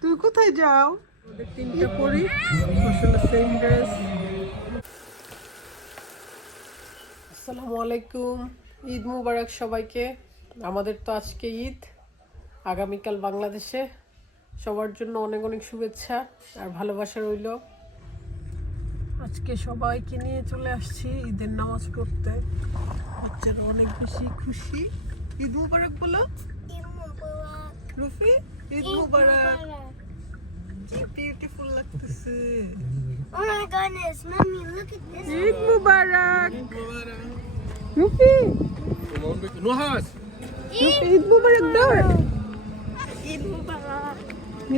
তুই কোথায় যাও? তিনটা পরি আসলে সেম ড্রেস। আসসালামু আলাইকুম, ঈদ মুবারক সবাইকে। আমাদের তো আজকে ঈদ, আগামীকাল বাংলাদেশে। সবার জন্য অনেক অনেক শুভেচ্ছা আর ভালোবাসা রইল। আজকে সবাইকে নিয়ে চলে আসছি ঈদের নামাজ পড়তে। বাচ্চারা অনেক বেশি খুশি। ঈদ মুবারক বলো রুফি, ঈদ মুবারক। কি বিউটিফুল লাগতেছে। Oh my goodness, Mommy, look at this. Eid মুবারক রুফি, নুহাস ঈদ মুবারক দাও। Eid Mubarak.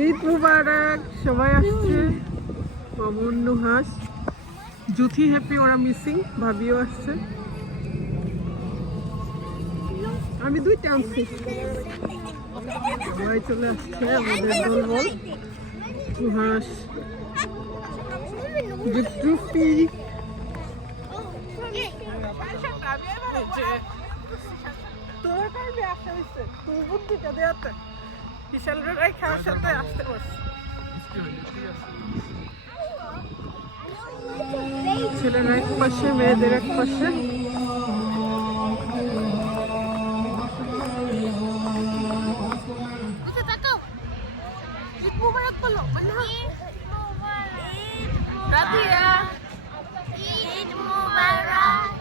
ঈদ মুবারক। সবাই আসছে, মামুন, নুহাস, জুথি, হ্যাপি, ওরা মিসিং, ভাবিও আসছে। আমি দুইটা আনছি। সবাই চলে আসছে আমাদের দলবল। নুহাস, রুফি, তোর কাছে আসা হয়েছে, তুই বুদ্ধিটা দেওয়াতে বিশালরা খাওয়ার সাথে আসতে পারছি। ছেলেরা এক পাশে, মেয়েদের এক পাশে। ঈদ মুবারক বলো। Eid Mubarak.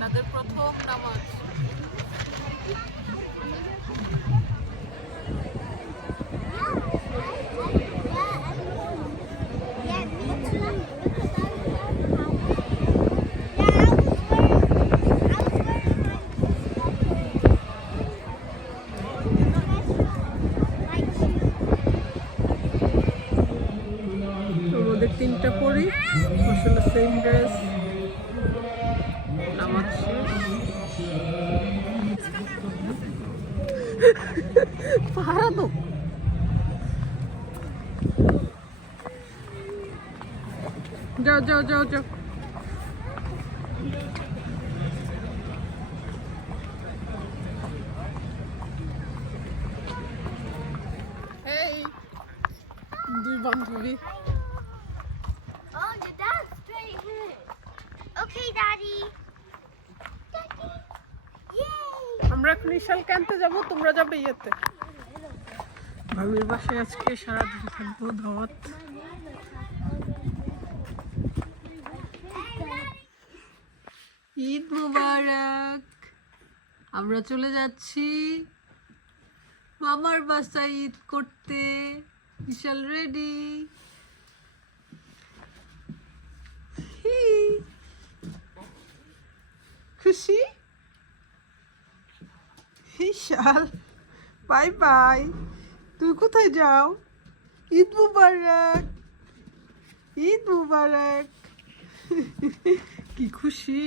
তাদের প্রথম নামাজ। আমাদের তিনটা পরি আসলে সেম ড্রেস। নামাজ শেষ। পাহারা তো যাও যাও যাও যাও। এই দুই বান্ধবী। Oh, your dad's straight here. Okay, Daddy. Daddy. Yay! আমরা এখন ইশালকে আনতে যাবো, তোমরা যাবে ইয়েতে। ভাবির বাসায় আজকে সারাদিন থাকবো, দাওয়াত। ঈদ মুবারক। আমরা চলে যাচ্ছি মামার বাসায় ঈদ করতে। বিশাল রেডি। খুশি? বিশাল বাই বাই। তুই কোথায় যাও? ঈদ মুবারক, ঈদ মুবারক। কি খুশি।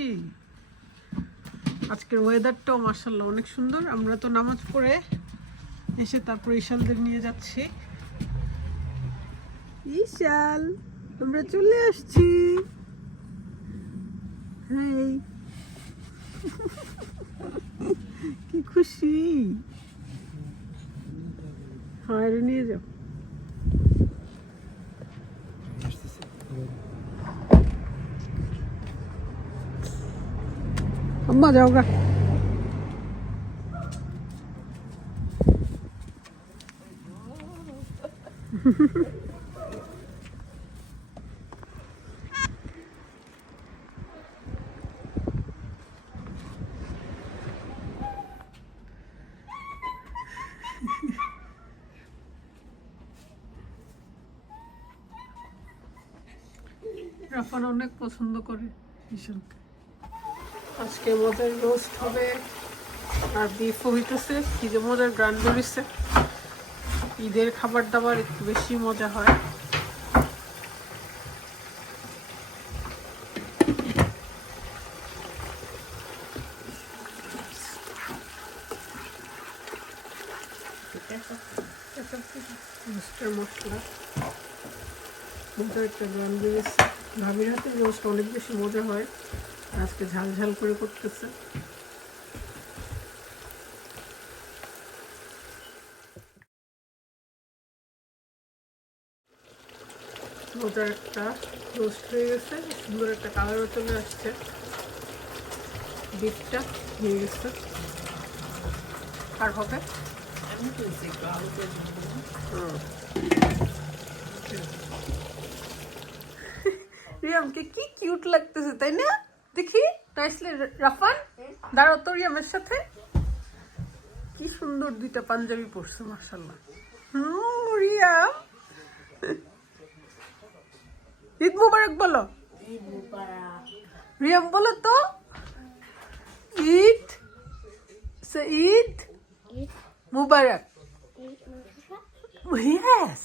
আজকের ওয়েদারটাও মাশাআল্লাহ অনেক সুন্দর। আমরা তো নামাজ পড়ে এসে তারপর ইশালদের নিয়ে যাচ্ছি। ইশাল, আমরা চলে আসছি। হ্যাঁ, কি খুশি। হ্যাঁ, নিয়ে যাও। আম্মা যাও গা। রাফান অনেক পছন্দ করে ইশালকে। আজকে মজার রোস্ট হবে আর বিফও হইতেছে। কি যে মজার গ্রান বেরিয়েছে। ঈদের খাবার দাবার একটু বেশি মজা হয়। মশলা মজার একটা গ্রান বেরিয়েছে। ভাবির হাতে রোস্ট অনেক বেশি মজা হয়। আজকে ঝাল ঝাল করে করতেছে। ভোজার একটা রোস্ট হয়ে গেছে, সুন্দর একটা কালারও চলে আসছে, বিটটা হয়ে গেছে। আর হবে রিয়ামকে কি কিউট লাগতেছে তাই না? দেখি নাইসলি রাফান, দাঁড়াও তো রিয়ামের সাথে। কি সুন্দর দুইটা পাঞ্জাবি পরছে মাশাআল্লাহ। রিয়াম ঈদ মুবারক বলো। রিয়াম বলো তো ঈদ ঈদ মুবারক। Yes.